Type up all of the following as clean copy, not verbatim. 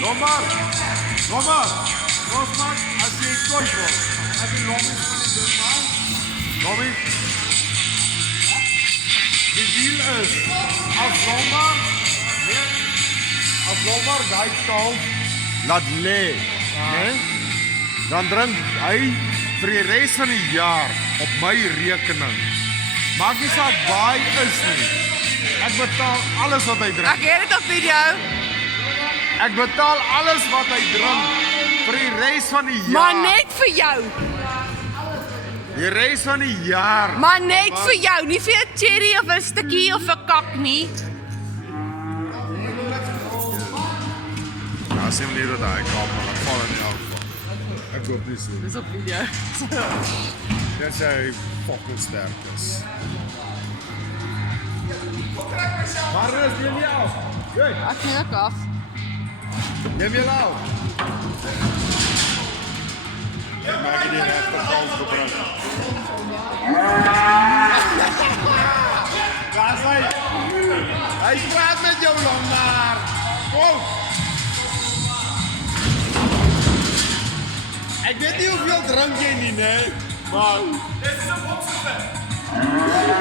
Lombard, Lombard, Lombard, as jy kwijt wil. As jy Lombard van die ding maak. Lombard. Die deal is, as Lombard, nee, as Lombard die kalf laat lê, nee, dan drink hy vir die res van die jaar op my rekening. Maak nie saak waar hy is nie. Ek betaal alles wat hy drink. Ek het dit op video. Ek betaal alles wat hy drink vir die res van die jaar. Maar net vir jou. Die res van die jaar. Maar net vir jou, nie vir 'n cherry of 'n stukkie of 'n kak nie. Ja, sien nie dat hy kom, maar ek val in die afval. Ek hoop nie so. Dis op video. Dit sy fucking sterk is. Maar is neem jy af. Hey, Ek neem ek af. neem jy af. Ek maak dit net vir kous gebruik. Gas hy. Hy praat met jou Lombard. Kom. Ek weet nie hoeveel drink jy nie, nee. Maar Dit is 'n boksgevecht.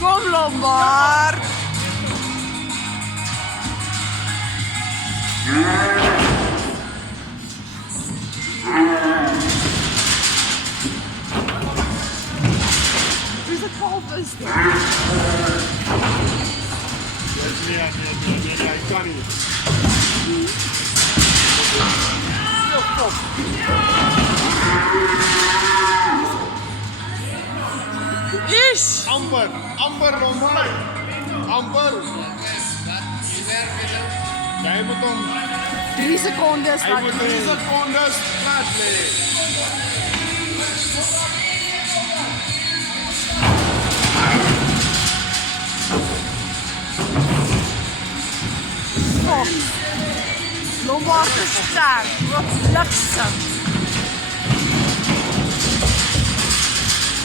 Kom Lombard. Wie se kalf is dit? nee, hy kan nie. Ish. Amper Lombard. Amper. Jy moet hom 3 sekondes Hy laat moet lê. 3 sekondes plat lê. Kom. Lombard is sterk. Wat bliksem.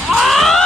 Ah!